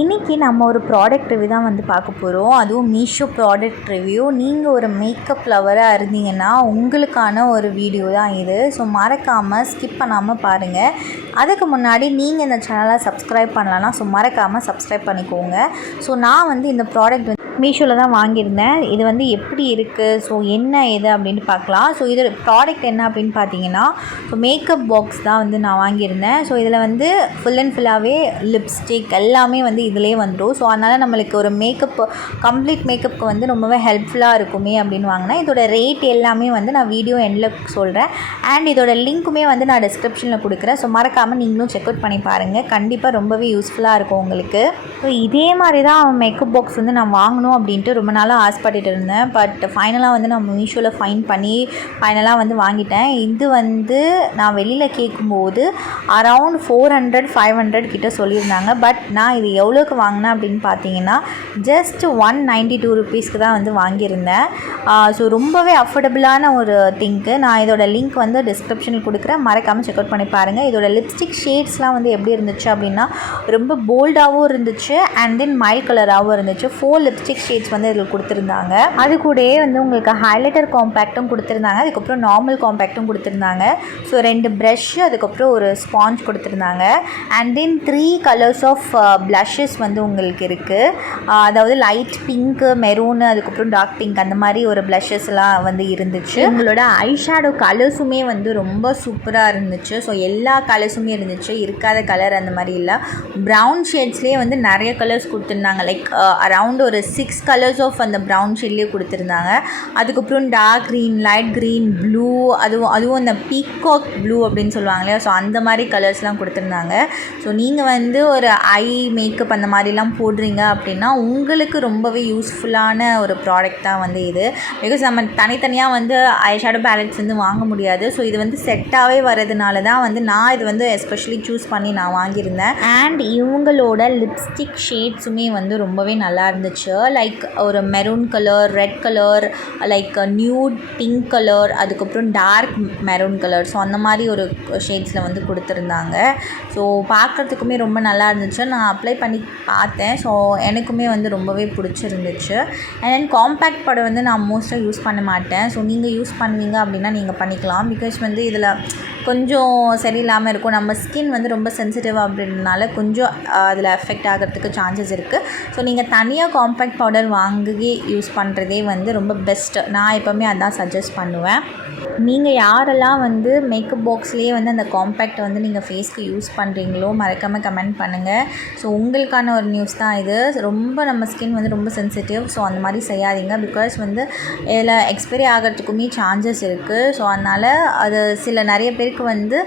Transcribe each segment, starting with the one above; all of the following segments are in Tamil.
இன்றைக்கி நம்ம ஒரு ப்ராடக்ட் ரிவ்யூ தான் வந்து பார்க்க போகிறோம். அதுவும் மீஷோ ப்ராடக்ட் ரிவ்யூ. நீங்கள் ஒரு மேக்கப் லவராக இருந்தீங்கன்னா உங்களுக்கான ஒரு வீடியோ தான் இது. ஸோ மறக்காமல் ஸ்கிப் பண்ணாமல் பாருங்கள். அதுக்கு முன்னாடி நீங்கள் இந்த சேனலை சப்ஸ்கிரைப் பண்ணலன்னா மறக்காமல் சப்ஸ்கிரைப் பண்ணிக்கோங்க. ஸோ நான் வந்து இந்த ப்ராடக்ட் மீஷோவில் தான் வாங்கியிருந்தேன். இது வந்து எப்படி இருக்குது, ஸோ என்ன இது அப்படின்ட்டு பார்க்கலாம். ஸோ இது ப்ராடக்ட் என்ன அப்படின்னு பார்த்தீங்கன்னா, ஸோ மேக்கப் பாக்ஸ் தான் வந்து நான் வாங்கியிருந்தேன். ஸோ இதில் வந்து ஃபுல் அண்ட் ஃபுல்லாகவே லிப்ஸ்டிக் எல்லாமே வந்து இதிலே வந்துடும். ஸோ அதனால் நம்மளுக்கு ஒரு கம்ப்ளீட் மேக்கப்புக்கு வந்து ரொம்பவே ஹெல்ப்ஃபுல்லாக இருக்குமே அப்படின்னு வாங்கினேன். இதோட ரேட் எல்லாமே வந்து நான் வீடியோ எண்டில் சொல்கிறேன். அண்ட் இதோட லிங்க்குமே வந்து நான் டிஸ்கிரிப்ஷனில் கொடுக்குறேன். ஸோ மறக்காமல் நீங்களும் செக் அவுட் பண்ணி பாருங்கள். கண்டிப்பாக ரொம்பவே யூஸ்ஃபுல்லாக இருக்கும் உங்களுக்கு. ஸோ இதே மாதிரி தான் மேக்கப் பாக்ஸ் வந்து நான் வாங்கணும் அப்படின்ட்டு ரொம்ப நாளாக ஆசைப்பட்டுட்டு இருந்தேன். பட் ஃபைனலாக வந்து நான் மீஷோவில் ஃபைண்ட் பண்ணி ஃபைனலாக வந்து வாங்கிட்டேன். இது வந்து நான் வெளியில் கேட்கும்போது அரவுண்ட் 400-500 கிட்ட சொல்லியிருந்தாங்க. பட் நான் இது எவ்வளோக்கு வாங்கினேன் அப்படின்னு பார்த்தீங்கன்னா ஜஸ்ட் 192 ருபீஸ்க்கு தான் வந்து வாங்கியிருந்தேன். ஸோ ரொம்பவே அஃபோர்டபுளான ஒரு திங்க்கு. நான் இதோட லிங்க் வந்து டிஸ்கிரிப்ஷனில் கொடுக்குறேன். மறக்காமல் செக் அவுட் பண்ணி பாருங்கள். இதோட லிப்ஸ்டிக் ஷேட்ஸ்லாம் வந்து எப்படி இருந்துச்சு அப்படின்னா ரொம்ப போல்டாகவும் இருந்துச்சு அண்ட் தென் மைல்ட் கலராகவும் இருந்துச்சு. 4 லிப்ஸ்டிக் ஷேட்ஸ் வந்து இதில் கொடுத்துருந்தாங்க. அது கூடயே வந்து உங்களுக்கு ஹைலைட்டர் காம்பேக்ட்டும் கொடுத்துருந்தாங்க. அதுக்கப்புறம் நார்மல் காம்பேக்ட்டும் கொடுத்துருந்தாங்க. ஸோ 2 ப்ரஷ்ஷு, அதுக்கப்புறம் ஒரு ஸ்பாஞ்ச் கொடுத்துருந்தாங்க. And then 3 colours of blushes வந்து உங்களுக்கு இருக்குது. அதாவது லைட் பிங்க்கு, மெரூனு, அதுக்கப்புறம் டார்க் பிங்க் அந்த மாதிரி ஒரு ப்ளஷஸ்லாம் வந்து இருந்துச்சு. உங்களோட ஐ ஷேடோ கலர்ஸுமே வந்து ரொம்ப சூப்பராக இருந்துச்சு. ஸோ எல்லா கலர்ஸுமே இருந்துச்சு, இருக்காத கலர் அந்த மாதிரி இல்லை. ப்ரௌன் ஷேட்ஸ்லேயே வந்து நிறைய கலர்ஸ் கொடுத்துருந்தாங்க. லைக் அரவுண்ட் ஒரு 6 கலர்ஸ் ஆஃப் அந்த ப்ரௌன் ஷேட்லேயே கொடுத்துருந்தாங்க. அதுக்கப்புறம் dark green, light green, blue, அதுவும் அந்த பீகாக் ப்ளூ அப்படின்னு சொல்லுவாங்க இல்லையா, ஸோ அந்த மாதிரி கலர்ஸ்லாம் கொடுத்துருந்தாங்க. ஸோ நீங்கள் வந்து ஒரு ஐ மேக்கப் அந்த மாதிரிலாம் போடுறீங்க அப்படின்னா உங்களுக்கு ரொம்பவே யூஸ்ஃபுல்லான ஒரு ப்ராடக்ட் தான் வந்து இது. பிகாஸ் நம்ம தனித்தனியாக வந்து ஐ ஷேடோ பேலட்ஸ் வந்து வாங்க முடியாது. ஸோ இது வந்து செட்டாகவே வரதுனால தான் வந்து நான் இது வந்து எஸ்பெஷலி சூஸ் பண்ணி நான் வாங்கியிருந்தேன். அண்ட் இவங்களோட லிப்ஸ்டிக் ஷேட்ஸுமே வந்து ரொம்பவே நல்லா இருந்துச்சு. லைக் ஒரு maroon colour, red colour, like nude pink colour, அதுக்கப்புறம் டார்க் மெரூன் கலர், ஸோ அந்த மாதிரி ஒரு ஷேட்ஸில் வந்து கொடுத்துருந்தாங்க. ஸோ பார்க்குறதுக்குமே ரொம்ப நல்லா இருந்துச்சு. நான் அப்ளை பண்ணி பார்த்தேன். ஸோ எனக்குமே வந்து ரொம்பவே பிடிச்சிருந்துச்சு. அண்ட் தென் காம்பேக்ட் படம் வந்து நான் மோஸ்ட்டாக யூஸ் பண்ண மாட்டேன். ஸோ நீங்கள் யூஸ் பண்ணுவீங்க அப்படின்னா நீங்கள் பண்ணிக்கலாம். பிகாஸ் வந்து இதில் கொஞ்சம் சரியில்லாமல் இருக்கும். நம்ம ஸ்கின் வந்து ரொம்ப சென்சிட்டிவ் அப்படின்றதுனால கொஞ்சம் அதில் எஃபெக்ட் ஆகிறதுக்கு சான்சஸ் இருக்குது. ஸோ நீங்கள் தனியாக காம்பேக்ட் பவுடர் வாங்கி யூஸ் பண்ணுறதே வந்து ரொம்ப பெஸ்ட்டு. நான் எப்போவுமே அதான் சஜஸ்ட் பண்ணுவேன். நீங்கள் யாரெல்லாம் வந்து மேக்கப் பாக்ஸ்லேயே வந்து அந்த காம்பேக்டை வந்து நீங்கள் ஃபேஸ்க்கு யூஸ் பண்ணுறீங்களோ மறக்காமல் கமெண்ட் பண்ணுங்கள். ஸோ உங்களுக்கான ஒரு நியூஸ் தான் இது. ரொம்ப நம்ம ஸ்கின் வந்து ரொம்ப சென்சிட்டிவ். ஸோ அந்த மாதிரி செய்யாதீங்க. பிகாஸ் வந்து இதில் எக்ஸ்பைரி ஆகிறதுக்குமே சான்சஸ் இருக்குது. ஸோ அதனால் அது நிறைய பேருக்கு வந்து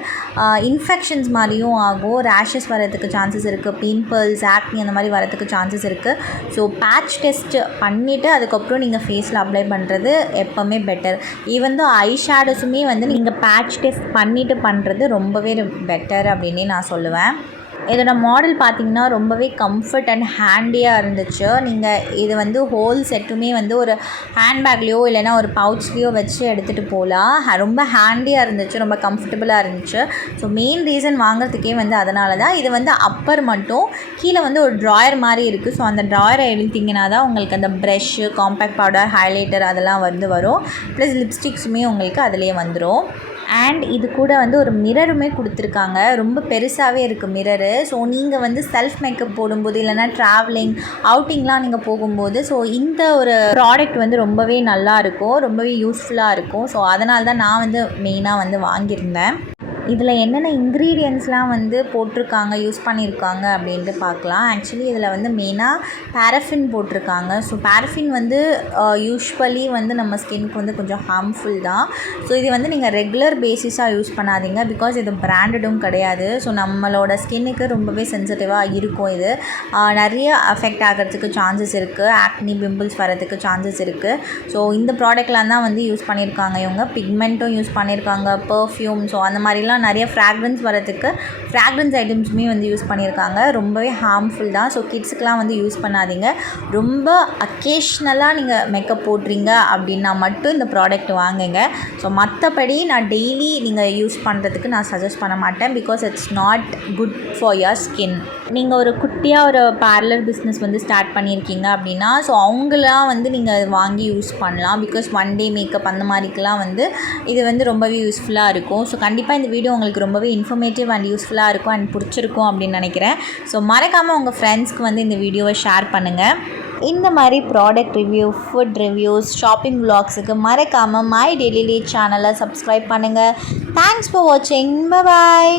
இன்ஃபெக்ஷன்ஸ் மாதிரியும் ஆகும். ரேஷஸ் வரதுக்கு சான்சஸ் இருக்குது. பிம்பிள்ஸ், ஆக்னி அந்த மாதிரி வரதுக்கு சான்சஸ் இருக்குது. ஸோ பேட்ச் டெஸ்ட் பண்ணிவிட்டு அதுக்கப்புறம் நீங்கள் ஃபேஸில் அப்ளை பண்ணுறது எப்போவுமே பெட்டர். ஈவன் தோ ஐ ஷேடோஸுமே வந்து நீங்கள் பேட்ச் டெஸ்ட் பண்ணிவிட்டு பண்ணுறது ரொம்பவே பெட்டர் அப்படின்னே நான் சொல்லுவேன். இதோட மாடல் பார்த்திங்கன்னா ரொம்பவே கம்ஃபர்ட் அண்ட் ஹேண்டியாக இருந்துச்சு. நீங்கள் இது வந்து ஹோல் செட்டுமே வந்து ஒரு ஹேண்ட்பேக்லேயோ இல்லைனா ஒரு பவுச்லேயோ வச்சு எடுத்துகிட்டு போகலாம். ரொம்ப ஹேண்டியாக இருந்துச்சு, ரொம்ப கம்ஃபர்டபுளாக இருந்துச்சு. ஸோ மெயின் ரீசன் வாங்குறதுக்கே வந்து அதனால தான். இது வந்து அப்பர் மட்டும், கீழே வந்து ஒரு ட்ராயர் மாதிரி இருக்குது. ஸோ அந்த ட்ராயரை இழுத்திங்கன்னா தான் உங்களுக்கு அந்த ப்ரஷ்ஷு, காம்பேக்ட் பவுடர், ஹைலைட்டர் அதெல்லாம் வந்து வரும். ப்ளஸ் லிப்ஸ்டிக்ஸுமே உங்களுக்கு அதிலே வந்துடும். அண்ட் இது கூட வந்து ஒரு மிரருமே கொடுத்துருக்காங்க. ரொம்ப பெருசாகவே இருக்குது மிரரு. ஸோ நீங்கள் வந்து செல்ஃப் மேக்கப் போடும்போது இல்லைனா ட்ராவலிங், அவுட்டிங்லாம் நீங்கள் போகும்போது ஸோ இந்த ஒரு ப்ராடக்ட் வந்து ரொம்பவே நல்லாயிருக்கும், ரொம்பவே யூஸ்ஃபுல்லாக இருக்கும். ஸோ அதனால தான் நான் வந்து மெயினாக வந்து வாங்கியிருந்தேன். இதில் என்னென்ன இன்க்ரீடியன்ட்ஸ்லாம் வந்து போட்டிருக்காங்க, யூஸ் பண்ணியிருக்காங்க அப்படின்ட்டு பார்க்கலாம். ஆக்சுவலி இதில் வந்து மெயினாக பேரஃபின் போட்டிருக்காங்க. ஸோ பேரஃபின் வந்து யூஸ்வலி வந்து நம்ம ஸ்கின்க்கு வந்து கொஞ்சம் ஹார்ம்ஃபுல் தான். ஸோ இது வந்து நீங்கள் ரெகுலர் பேசிஸாக யூஸ் பண்ணாதீங்க. பிகாஸ் இது பிராண்டடும் கிடையாது. ஸோ நம்மளோட ஸ்கின்னுக்கு ரொம்பவே சென்சிட்டிவாக இருக்கும். இது நிறைய அஃபெக்ட் ஆகிறதுக்கு சான்சஸ் இருக்குது. ஆக்னி, பிம்பிள்ஸ் வரதுக்கு சான்சஸ் இருக்குது. ஸோ இந்த ப்ராடக்ட்லாம் தான் வந்து யூஸ் பண்ணியிருக்காங்க. இவங்க பிக்மெண்ட்டும் யூஸ் பண்ணியிருக்காங்க, பர்ஃப்யூம், ஸோ அந்த மாதிரிலாம் இப்போலாம் நிறைய ஃப்ராக்ரன்ஸ் வரதுக்கு ஃப்ராக்ரன்ஸ் ஐட்டம்ஸுமே வந்து யூஸ் பண்ணியிருக்காங்க. ரொம்பவே ஹார்ம்ஃபுல் தான். ஸோ கிட்ஸுக்கெலாம் வந்து யூஸ் பண்ணாதீங்க. ரொம்ப அக்கேஷ்னலாக நீங்கள் மேக்கப் போடுறீங்க அப்படின்னா மட்டும் இந்த ப்ராடக்ட் வாங்குங்க. ஸோ மற்றபடி நான் டெய்லி நீங்கள் யூஸ் பண்ணுறதுக்கு நான் சஜஸ்ட் பண்ண மாட்டேன். Because it's not good for your skin. நீங்கள் ஒரு குட்டியாக ஒரு பார்லர் பிஸ்னஸ் வந்து ஸ்டார்ட் பண்ணியிருக்கீங்க அப்படின்னா ஸோ அவங்களாம் வந்து நீங்கள் வாங்கி யூஸ் பண்ணலாம். பிகாஸ் ஒன் டே மேக்கப் அந்த மாதிரிக்கெலாம் வந்து இது வந்து ரொம்பவே யூஸ்ஃபுல்லாக இருக்கும். ஸோ கண்டிப்பாக இந்த வீடியோ உங்களுக்கு ரொம்பவே இன்ஃபர்மேட்டிவ் அண்ட் யூஸ்ஃபுல்லாக இருக்கும் அண்ட் பிடிச்சிருக்கும் அப்படின்னு நினைக்கிறேன். ஸோ மறக்காமல் உங்கள் ஃப்ரெண்ட்ஸ்க்கு வந்து இந்த வீடியோவை ஷேர் பண்ணுங்கள். இந்த மாதிரி product review, food reviews, shopping விலாக்ஸுக்கு மறக்காமல் மை டெய்லி லே சேனலை சப்ஸ்கிரைப் பண்ணுங்கள். தேங்க்ஸ் ஃபார் வாட்சிங். பை பாய்.